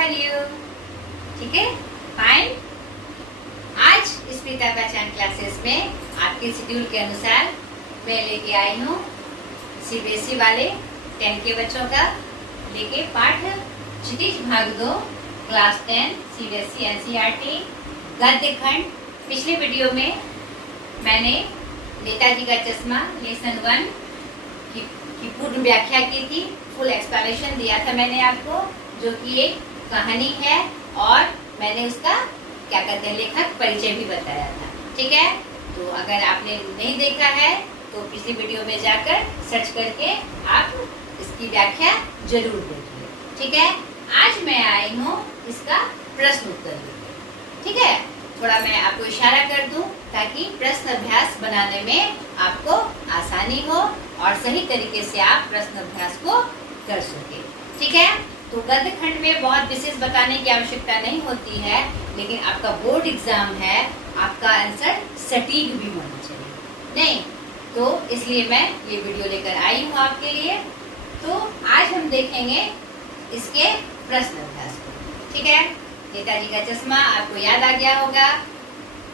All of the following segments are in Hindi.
Are you? ठीक है, फाइन। आज स्पीता पहचान क्लासेस में आपके शेड्यूल के अनुसार मैं लेके आई हूँ सीबीएसई वाले 10 के बच्चों का लेके पाठ क्षितिज भाग 2 क्लास 10 सीबीएसई एनसीईआरटी गद्य खंड। पिछले वीडियो में मैंने नेताजी का चश्मा लेसन 1 की पूर्ण व्याख्या की थी, फुल एक्सप्लेनेशन दिया था मैंने आपको, जो कि एक कहानी है और मैंने उसका क्या कहते हैं लेखक परिचय भी बताया था। ठीक है, तो अगर आपने नहीं देखा है तो पिछली वीडियो में जाकर सर्च करके आप इसकी व्याख्या जरूर देखिए। ठीक है, आज मैं आई हूँ इसका प्रश्न उत्तर लेकर। ठीक है, थोड़ा मैं आपको इशारा कर दूं ताकि प्रश्न अभ्यास बनाने में आपको आसानी हो और सही तरीके से आप प्रश्न अभ्यास को कर सके। ठीक है, तो गद्य खंड में बहुत विशेष बताने की आवश्यकता नहीं होती है, लेकिन आपका बोर्ड एग्जाम है, आपका आंसर सटीक भी होना चाहिए। नहीं तो इसलिए मैं ये वीडियो लेकर आई हूँ आपके लिए। तो आज हम देखेंगे इसके प्रश्न अभ्यास को। ठीक है, नेताजी का चश्मा आपको याद आ गया होगा।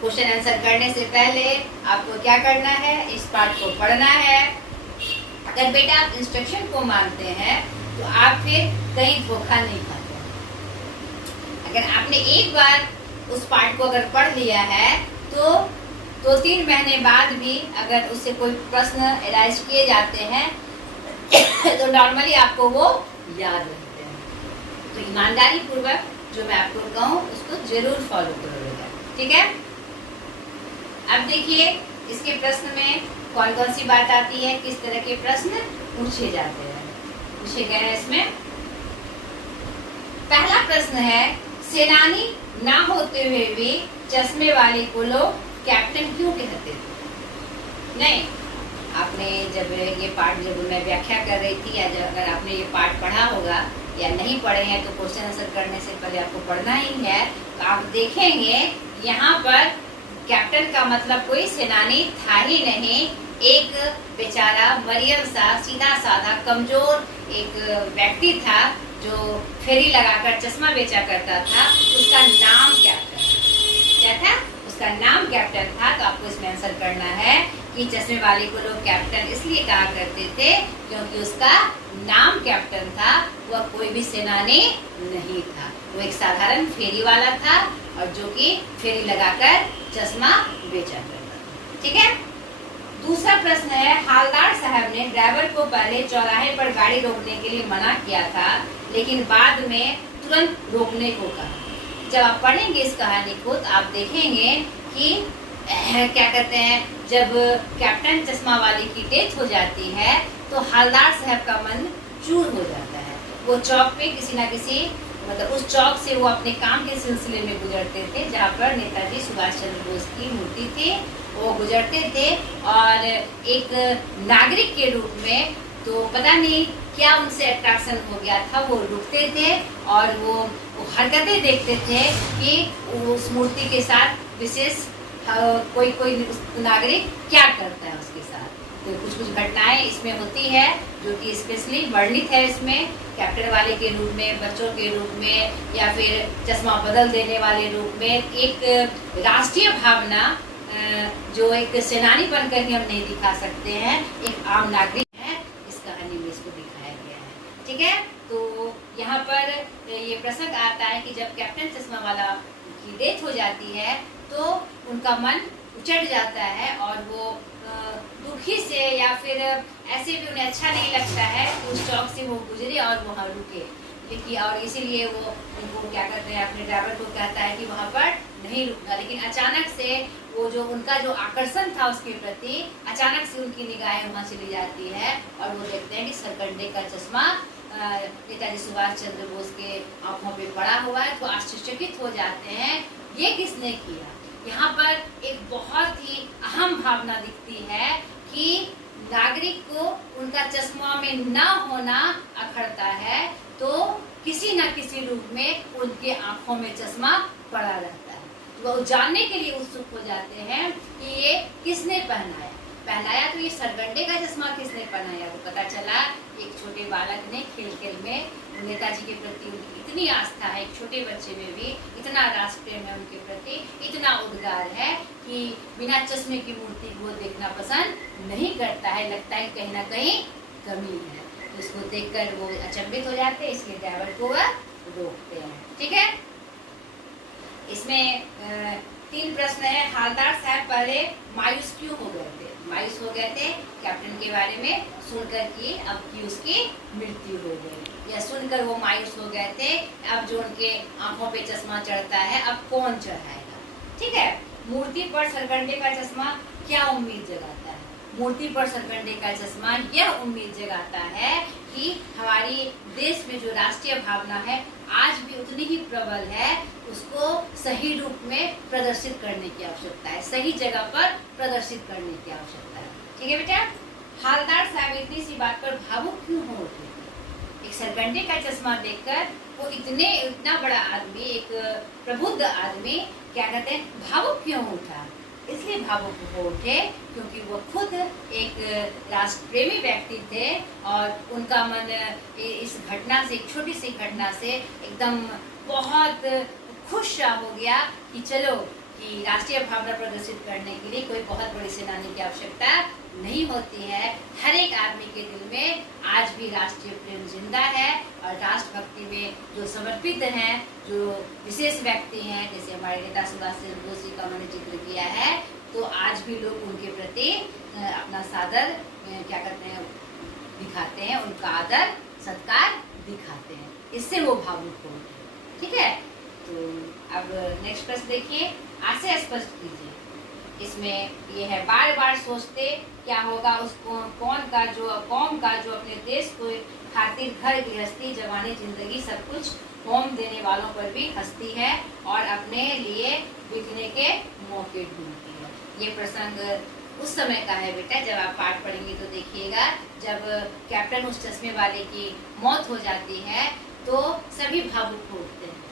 क्वेश्चन आंसर करने से पहले आपको क्या करना है, इस पार्ट को पढ़ना है। अगर बेटा आप इंस्ट्रक्शन को मानते हैं तो आप फिर कहीं धोखा नहीं खाते। अगर आपने एक बार उस पार्ट को अगर पढ़ लिया है तो 2-3 महीने बाद भी अगर उससे कोई प्रश्न एराइज किए जाते हैं तो नॉर्मली आपको वो याद रहते हैं। तो ईमानदारी पूर्वक जो मैं आपको कहूँ उसको जरूर फॉलो करोगे। ठीक है, अब देखिए इसके प्रश्न में कौन कौन सी बात आती है, किस तरह के प्रश्न पूछे जाते हैं, पूछे गए हैं इसमें। पहला प्रश्न है, सेनानी ना होते हुए भी चश्मे वाले को लोग कैप्टन क्यों कहते थे? नहीं, आपने जब ये पाठ जब मैं व्याख्या कर रही थी या जब अगर आपने ये पाठ पढ़ा होगा या नहीं पढ़े हैं तो क्वेश्चन आंसर करने से पहले आपको पढ़ना ही है। तो आप देखेंगे यहाँ पर कैप्टन का मतलब कोई सेनानी था ही नहीं, एक बेचारा मरियम सा सीधा साधा कमजोर एक व्यक्ति था जो फेरी लगाकर चश्मा बेचा करता था। उसका नाम कैप्टन क्या था? उसका नाम कैप्टन था। तो आपको इसमें आंसर करना है कि चश्मे वाले को लोग कैप्टन इसलिए कहा करते थे क्योंकि उसका नाम कैप्टन था, वह कोई भी सेनानी नहीं था, वो एक साधारण फेरी वाला था और जो कि फेरी लगाकर चश्मा बेचा करता था। ठीक है, दूसरा प्रश्न है, हालदार साहब ने ड्राइवर को पहले चौराहे पर गाड़ी रोकने के लिए मना किया था लेकिन बाद में तुरंत रोकने को कहा। जब आप पढ़ेंगे इस कहानी को तो आप देखेंगे कि क्या कहते हैं, जब कैप्टन चश्मा वाले की डेथ हो जाती है तो हालदार साहब का मन चूर हो जाता है। वो चौक पे किसी न किसी मतलब उस चौक से वो अपने काम के सिलसिले में गुजरते थे जहाँ पर नेताजी सुभाष चंद्र बोस की मूर्ति थी, वो गुजरते थे और एक नागरिक के रूप में तो पता नहीं क्या उनसे अट्रैक्शन हो गया था, वो रुकते थे और वो हरकतें देखते थे कि उस मूर्ति के साथ विशेष कोई नागरिक क्या करता है उसके साथ। तो कुछ घटनाएं इसमें होती है जो कि स्पेशली वर्णित है इसमें, कैप्टन वाले के रूप में, बच्चों के रूप में या फिर चश्मा बदल देने वाले रूप में। एक राष्ट्रीय भावना जो एक सेनानी बनकर ही हम नहीं दिखा सकते हैं, एक आम नागरिक है, इस कहानी में इसको दिखाया गया है। ठीक है, तो यहाँ पर ये प्रसंग आता है कि जब कैप्टन चश्मा वाला की डेथ हो जाती है तो उनका मन उचट जाता है और वो दुखी से या फिर ऐसे भी उन्हें अच्छा नहीं लगता है कि उस चौक से वो गुजरे और वहाँ रुके, लेकिन और इसीलिए वो उनको क्या करते हैं, अपने ड्राइवर को कहता है कि वहाँ पर नहीं रुकना। लेकिन अचानक से वो जो उनका जो आकर्षण था उसके प्रति अचानक से उनकी निगाहें वहाँ चली जाती है और वो देखते हैं कि सरकंडे का चश्मा नेताजी सुभाष चंद्र बोस के आंखों पे पड़ा हुआ है। तो आश्चर्यचकित हो जाते हैं, ये किसने किया? यहाँ पर एक बहुत ही अहम भावना दिखती है कि नागरिक को उनका चश्मा में न होना अखरता है तो किसी न किसी रूप में उनके आंखों में चश्मा पड़ा रहता है। तो वो जानने के लिए उत्सुक हो जाते हैं कि ये किसने पहनाया। तो ये सरगंडे का चश्मा किसने पहनाया? वो पता चला एक छोटे बालक ने खेल खेल में नेताजी के प्रति उनकी इतनी आस्था है, एक छोटे बच्चे में भी इतना राष्ट्र प्रेम है उनके प्रति, इतना उद्गार है कि बिना चश्मे की मूर्ति को देखना पसंद नहीं करता है, लगता है कहीं ना कहीं कमी है। तो इसको देखकर वो अचंभित हो जाते हैं, इसलिए ड्राइवर को वह रोकते हैं। ठीक है, इसमें 3 प्रश्न है। हालदार साहब पहले मायूस क्यों हो गए थे? मायूस हो गए थे कैप्टन के बारे में सुनकर कि अब की उसकी मृत्यु हो गई, या सुनकर वो मायूस हो गए थे अब जो उनके आंखों पे चश्मा चढ़ता है अब कौन चढ़ाएगा। ठीक है, मूर्ति पर सरकंडे का चश्मा क्या उम्मीद जगाता है? मूर्ति पर सरकंडे का चश्मा यह उम्मीद जगाता है कि हमारी देश में जो राष्ट्रीय भावना है आज भी उतनी ही प्रबल है, उसको सही रूप में प्रदर्शित करने की आवश्यकता है, सही जगह पर प्रदर्शित करने की आवश्यकता है। ठीक है बेटा, हालदार साहब इतनी सी बात पर भावुक क्यों हो उठे? एक सरकंडे का चश्मा देखकर वो इतना बड़ा आदमी, एक प्रबुद्ध आदमी क्या कहते हैं, भावुक क्यों उठा? इसलिए भावुक हो उठे क्योंकि वो खुद एक राष्ट्र प्रेमी व्यक्ति थे और उनका मन इस घटना से, एक छोटी सी घटना से एकदम बहुत खुश हो गया कि चलो कि राष्ट्रीय भावना प्रदर्शित करने के लिए कोई बहुत बड़ी सेनानी की आवश्यकता नहीं होती है। हर एक आदमी के दिल में आज भी राष्ट्रीय प्रेम जिंदा है और राष्ट्रभक्ति में जो समर्पित हैं, जो विशेष व्यक्ति हैं, जैसे हमारे नेता सुभाष चंद्र बोस जी का मैंने जिक्र किया है, तो आज भी लोग उनके प्रति अपना सादर क्या करते हैं, दिखाते हैं, उनका आदर सत्कार दिखाते हैं, इससे वो भावुक हो। ठीक है, तो अब नेक्स्ट प्रश्न देखिए, आशय स्पष्ट कीजिए। इसमें ये है, बार बार सोचते क्या होगा उस कौम का जो अपने देश को खातिर घर गृहस्थी जवानी जिंदगी सब कुछ होम देने वालों पर भी हंसती है और अपने लिए बिकने के मौके ढूंढती है। ये प्रसंग उस समय का है बेटा, जब आप पाठ पढ़ेंगे तो देखिएगा, जब कैप्टन उस चश्मे वाले की मौत हो जाती है तो सभी भावुक हो उठते हैं।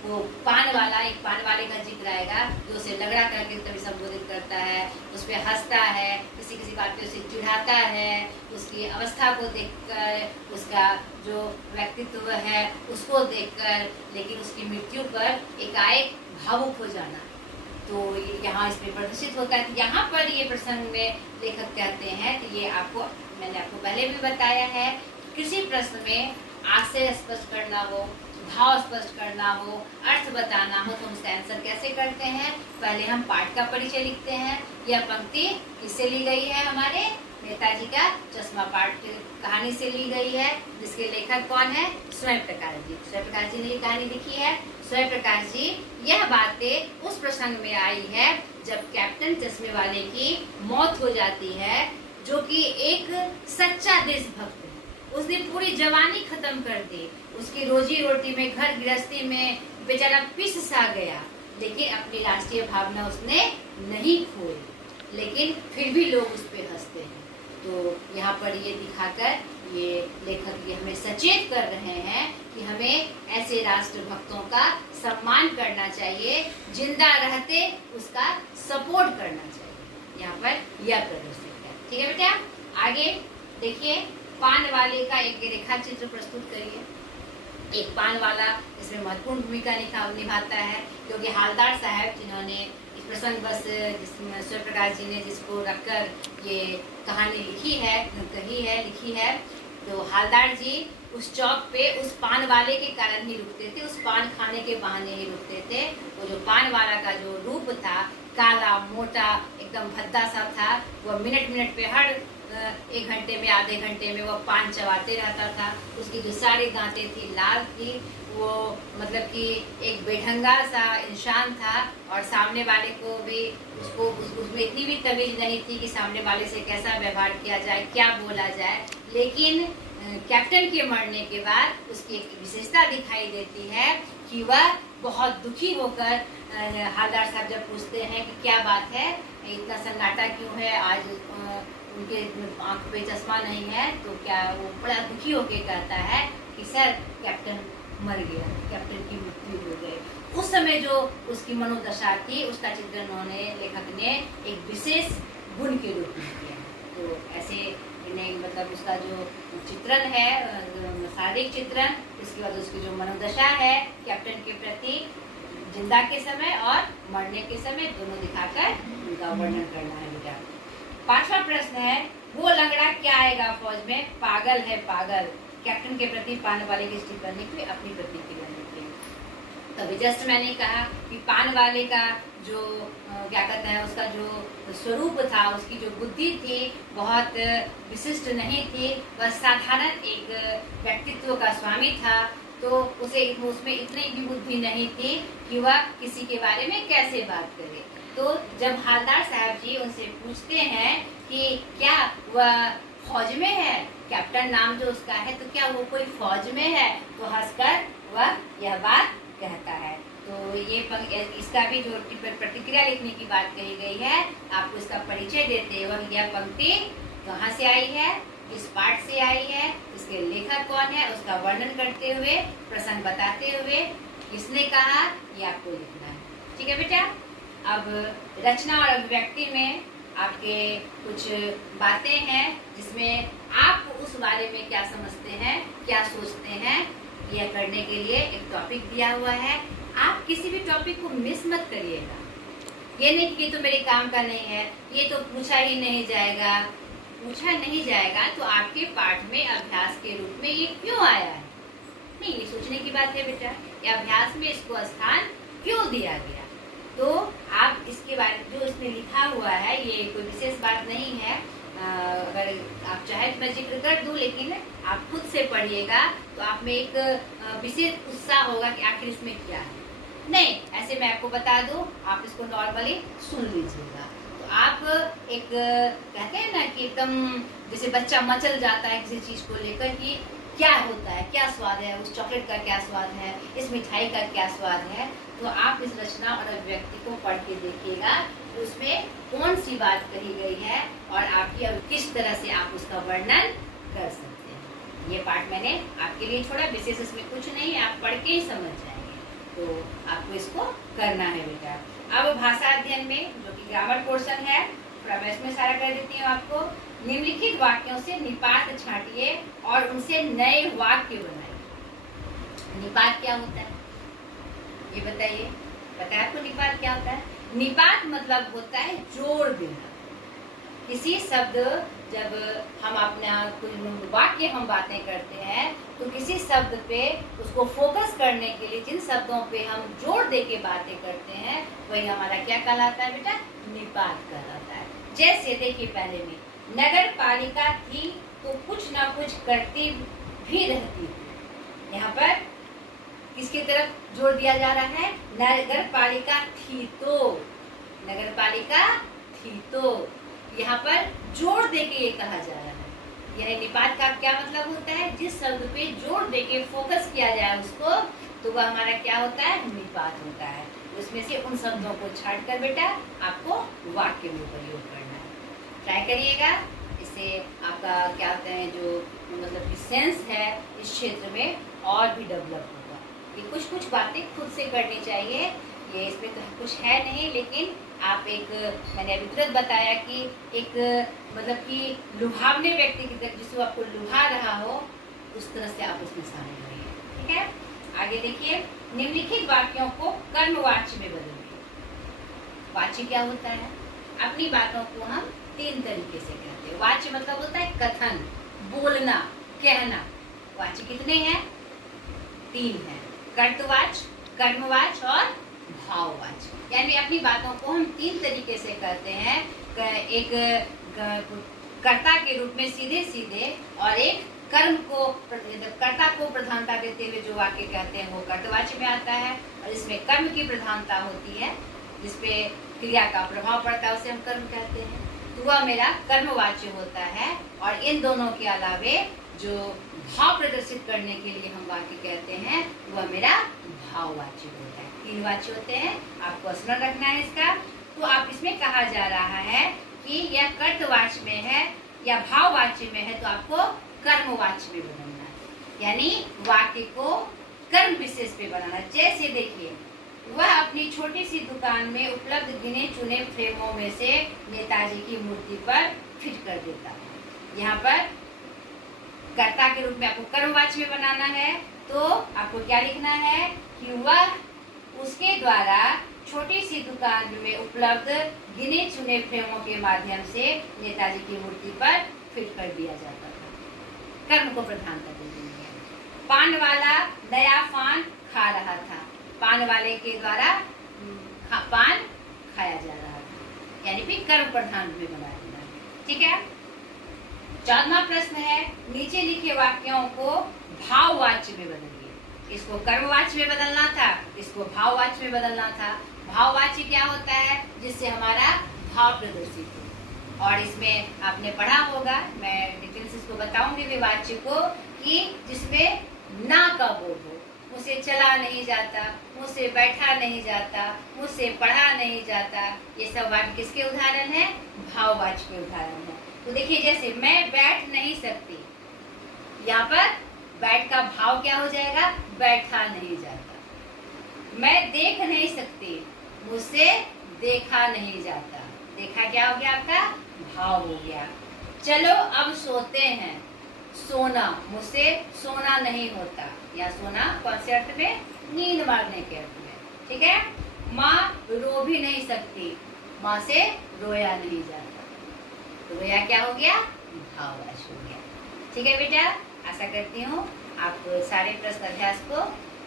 वो एक पान वाले का जिक्र आएगा जो उसे लगड़ा करके कभी संबोधित करता है, उस पर हंसता है, किसी बात पे उसे चिढ़ाता है, उसकी अवस्था को देखकर, उसका जो व्यक्तित्व है उसको देखकर, लेकिन उसकी मृत्यु पर एकाएक भावुक हो जाना, तो यहाँ इसमें प्रदर्शित होता है। यहाँ पर ये प्रसंग में लेखक कहते हैं, तो ये मैंने आपको पहले भी बताया है, किसी प्रश्न में आशय स्पष्ट करना हो, भाव स्पष्ट करना हो, अर्थ बताना हो, तो हम उसका आंसर कैसे करते हैं? पहले हम पाठ का परिचय लिखते हैं। यह पंक्ति किससे ली गई है? हमारे नेताजी का चश्मा पाठ की कहानी से ली गई है, जिसके लेखक कौन है? स्वयं प्रकाश जी। स्वयं प्रकाश जी ने ये कहानी लिखी है। स्वयं प्रकाश जी, यह बातें उस प्रसंग में आई है जब कैप्टन चश्मे वाले की मौत हो जाती है, जो कि एक सच्चा देशभक्त, उसने पूरी जवानी खत्म कर दी, उसकी रोजी रोटी में, घर गृहस्थी में बेचारा पिस सा गया, लेकिन अपनी राष्ट्रीय भावना उसने नहीं खोई, लेकिन फिर भी लोग उस पर हंसते हैं। तो यहाँ पर ये दिखाकर ये लेखक ये हमें सचेत कर रहे हैं कि हमें ऐसे राष्ट्रभक्तों का सम्मान करना चाहिए, जिंदा रहते उसका सपोर्ट करना चाहिए। यहाँ पर यह प्रदर्शित है। ठीक है बेटा, आगे देखिए, पान वाले का एक रेखा चित्र प्रस्तुत करिए। एक पान वाला इसमें महत्वपूर्ण भूमिका निभाता है, क्योंकि हालदार साहब जिन्होंने इस प्रसंग बस जिसमें स्वयं प्रकाश जी ने जिसको रखकर ये कहानी लिखी है, तो हालदार जी उस चौक पे उस पान वाले के कारण ही रुकते थे, उस पान खाने के बहाने ही रुकते थे। वो जो पान वाला का जो रूप था, काला मोटा एकदम भद्दा सा था, वो मिनट पे हर 1 घंटे में, आधे घंटे में वो पान चबाते रहता था। उसकी जो सारी दांतें थी लाल थी, वो मतलब कि एक बेढंगा सा इंसान था, और सामने वाले को भी उसमें इतनी भी तमीज नहीं थी कि सामने वाले से कैसा व्यवहार किया जाए, क्या बोला जाए। लेकिन कैप्टन के मरने के बाद उसकी एक विशेषता दिखाई देती है कि वह बहुत दुखी होकर हालदार साहब जब पूछते हैं कि क्या बात है, इतना सन्नाटा क्यों है, आज उनके आंख पे चश्मा नहीं है, तो क्या वो बड़ा दुखी होकर कहता है कि सर कैप्टन मर गया, कैप्टन की मृत्यु हो गई। उस समय जो उसकी मनोदशा थी उसका चित्रण उन्होंने, लेखक ने एक विशेष गुण के रूप में किया। तो ऐसे इन्हें मतलब उसका जो चित्रण है, शारीरिक चित्रण, इसके बाद उसकी जो मनोदशा है कैप्टन के प्रति जिंदा के समय और मरने के समय, दोनों दिखाकर उनका वर्णन करना है बेटा। 5वां प्रश्न है, वो लंगड़ा क्या आएगा फौज में? पागल है पागल। कैप्टन के प्रति पान वाले की टिप्पणी की अपनी प्रतिक्रिया लिखिए। तभी जस्ट मैंने कहा कि पान वाले का जो क्या कहते हैं, उसका जो स्वरूप था, उसकी जो बुद्धि थी बहुत विशिष्ट नहीं थी, वह साधारण एक व्यक्तित्व का स्वामी था। तो उसे उसमें इतनी भी बुद्धि नहीं थी कि वह किसी के बारे में कैसे बात करे। तो जब हवलदार साहब जी उनसे पूछते हैं कि क्या वह फौज में है, कैप्टन नाम जो उसका है, तो क्या वो कोई फौज में है, तो हंसकर वह यह बात कहता है। तो ये इसका भी जो प्रतिक्रिया लिखने की बात कही गई है, आपको इसका परिचय देते हुए यह पंक्ति कहाँ से आई है, किस पाठ से आई है, इसके लेखक कौन है, उसका वर्णन करते हुए, प्रसंग बताते हुए किसने कहा, ये आपको लिखना है। ठीक है बेटा। अब रचना और अभिव्यक्ति में आपके कुछ बातें हैं जिसमें आप उस बारे में क्या समझते हैं, क्या सोचते हैं, यह करने के लिए एक टॉपिक दिया हुआ है। आप किसी भी टॉपिक को मिस मत करिएगा। ये नहीं कि ये तो मेरे काम का नहीं है, ये तो पूछा ही नहीं जाएगा। पूछा नहीं जाएगा तो आपके पाठ में अभ्यास के रूप में ये क्यों आया है? नहीं, ये सोचने की बात है बेटा, ये अभ्यास में इसको स्थान क्यों दिया गया। तो आप इसके बारे जो इसमें लिखा हुआ है, ये कोई विशेष बात नहीं है। अगर आप चाहे तो मैं जिक्र कर दूं, लेकिन आप खुद से पढ़िएगा तो आप में एक विशेष उत्साह होगा कि आखिर इसमें क्या है। नहीं, ऐसे मैं आपको बता दूं, आप इसको नॉर्मली सुन लीजिएगा। तो आप एक कहते हैं ना कि एकदम जैसे बच्चा मचल जाता है किसी चीज को लेकर कि क्या होता है, क्या स्वाद है, उस चॉकलेट का क्या स्वाद है, इस मिठाई का क्या स्वाद है। तो आप इस रचना और अभिव्यक्ति को पढ़ के देखिएगा तो उसमें कौन सी बात कही गई है और आपकी अब किस तरह से आप उसका वर्णन कर सकते हैं। ये पाठ मैंने आपके लिए छोड़ा, विशेष इसमें कुछ नहीं है, आप पढ़ के ही समझ जाएंगे। तो आपको इसको करना है बेटा। अब भाषा अध्ययन में जो कि ग्रामर पोर्शन है, थोड़ा मैं इसमें सारा कर देती हूँ आपको। निम्नलिखित वाक्यों से निपात छांटिए और उनसे नए वाक्य बनाइए। निपात क्या होता है ये बताइए, पता है आपको निपात क्या होता है? निपात मतलब होता है जोड़ देना। किसी शब्द, जब हम अपना कोई वाक्य हम बातें करते हैं तो किसी शब्द पे उसको फोकस करने के लिए जिन शब्दों पे हम जोड़ दे के बातें करते हैं वही हमारा क्या कहलाता है बेटा? निपात कहलाता है। जैसे देखिए, पहले में नगर पालिका थी तो कुछ ना कुछ करती भी रहती थी। यहाँ पर किसकी तरफ जोड़ दिया जा रहा है? नगर पालिका थी तो, नगर पालिका थी तो, यहाँ पर जोड़ दे के ये कहा जा रहा है। यह निपात का क्या मतलब होता है? जिस शब्द पे जोड़ दे के फोकस किया जाए उसको, तो वह हमारा क्या होता है? निपात होता है। उसमें से उन शब्दों को छाट कर बेटा आपको वाक्य में प्रयोग करना है। ट्राई करिएगा, इससे आपका क्या होता है जो मतलब कि सेंस है इस क्षेत्र में और भी डेवलप होगा। ये कुछ कुछ बातें खुद से करनी चाहिए, ये इसमें तो कुछ है नहीं, लेकिन आप एक, मैंने अभी तुरंत बताया कि एक मतलब कि लुभावने व्यक्ति की तरह जिसको आपको लुभा रहा हो उस तरह से आप उसमें शामिल होइए। ठीक है, आगे देखिए, निम्नलिखित वाक्यों को कर्मवाच्य में बदलिए। वाच्य क्या होता है? अपनी बातों को हम 3 तरीके से कहते हैं। वाच्य मतलब होता है कथन, बोलना, कहना। वाच्य कितने हैं? 3 हैं, कर्तवाच्य, कर्मवाच्य और भाववाच्य। यानी अपनी बातों को हम 3 तरीके से कहते हैं। एक कर्ता के रूप में सीधे सीधे, और एक कर्म को, कर्ता को प्रधानता देते हुए जो वाक्य कहते हैं वो कर्तवाच्य में आता है, और इसमें कर्म की प्रधानता होती है जिसपे क्रिया का प्रभाव पड़ता है उसे हम कर्म कहते हैं, तो वह मेरा कर्मवाच्य होता है। और इन दोनों के अलावे जो भाव प्रदर्शित करने के लिए हम वाक्य कहते हैं वह मेरा भाववाच्य होता है। 3 वाच्य होते हैं, आपको स्मरण रखना है इसका। तो आप इसमें कहा जा रहा है कि यह कर्तवाच्य में है या भाववाच्य में है, तो आपको कर्मवाच्य में बनाना है, यानी वाक्य को कर्म विशेष पे बनाना। जैसे देखिए, वह अपनी छोटी सी दुकान में उपलब्ध गिने चुने फ्रेमों में से नेताजी की मूर्ति पर फिट कर देता है। यहाँ पर कर्ता के रूप में आपको कर्मवाची में बनाना है, तो आपको क्या लिखना है कि वह उसके द्वारा छोटी सी दुकान में उपलब्ध गिने चुने फ्रेमों के माध्यम से नेताजी की मूर्ति पर फिट कर दिया जाता था। कर्म को प्रधानता दे देनी है। पान वाला नया पान खा रहा था, पान वाले के द्वारा पान खाया जा रहा था, यानी फिर कर्म प्रधान में बना देना। ठीक है। 14वां प्रश्न है, नीचे लिखे वाक्यों को भाववाच्य में बदलिए। इसको कर्मवाच्य में बदलना था, इसको भाववाच्य में बदलना था। भाववाच्य क्या होता है? जिससे हमारा भाव प्रदर्शित हो। और इसमें आपने पढ़ा होगा, मैं डिटेल से इसको बताऊंगी भी वाच्य को, कि जिसमें ना का बोध हो। मुझसे चला नहीं जाता, मुझसे बैठा नहीं जाता, मुझसे पढ़ा नहीं जाता, ये सब वाक्य किसके उदाहरण है? भाववाच्य के उदाहरण है। तो देखिए, जैसे मैं बैठ नहीं सकती, यहाँ पर बैठ का भाव क्या हो जाएगा? बैठा नहीं जाता। मैं देख नहीं सकती, मुझसे देखा नहीं जाता। देखा क्या हो गया? आपका भाव हो गया। चलो अब सोते हैं, सोना, मुझसे सोना नहीं होता। या सोना कौन से अर्थ में? नींद मारने के अर्थ में। ठीक है। माँ रो भी नहीं सकती, माँ से रोया नहीं जाता। तो रोया क्या हो गया? भाववाच्य हो गया। ठीक है बेटा, आशा करती हूँ आप सारे प्रश्न अभ्यास को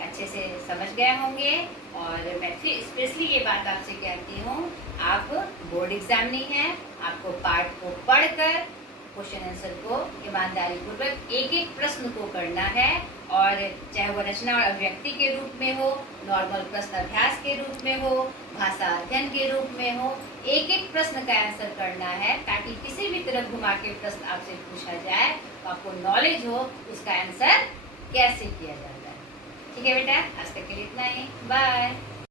अच्छे से समझ गए होंगे। और मैं फिर स्पेशली ये बात आपसे कहती हूँ, आप बोर्ड एग्जाम नहीं है, आपको पाठ को पढ़कर क्वेश्चन आंसर को ईमानदारी पूर्वक एक एक प्रश्न को करना है। और चाहे वो रचना और अभिव्यक्ति के रूप में हो, नॉर्मल प्रश्न अभ्यास के रूप में हो, भाषा अध्ययन के रूप में हो, एक एक प्रश्न का आंसर करना है, ताकि किसी भी तरह घुमा के प्रश्न आपसे पूछा जाए तो आपको नॉलेज हो उसका आंसर कैसे किया जाता है। ठीक है बेटा, आज तक के लिए इतना ही। बाय।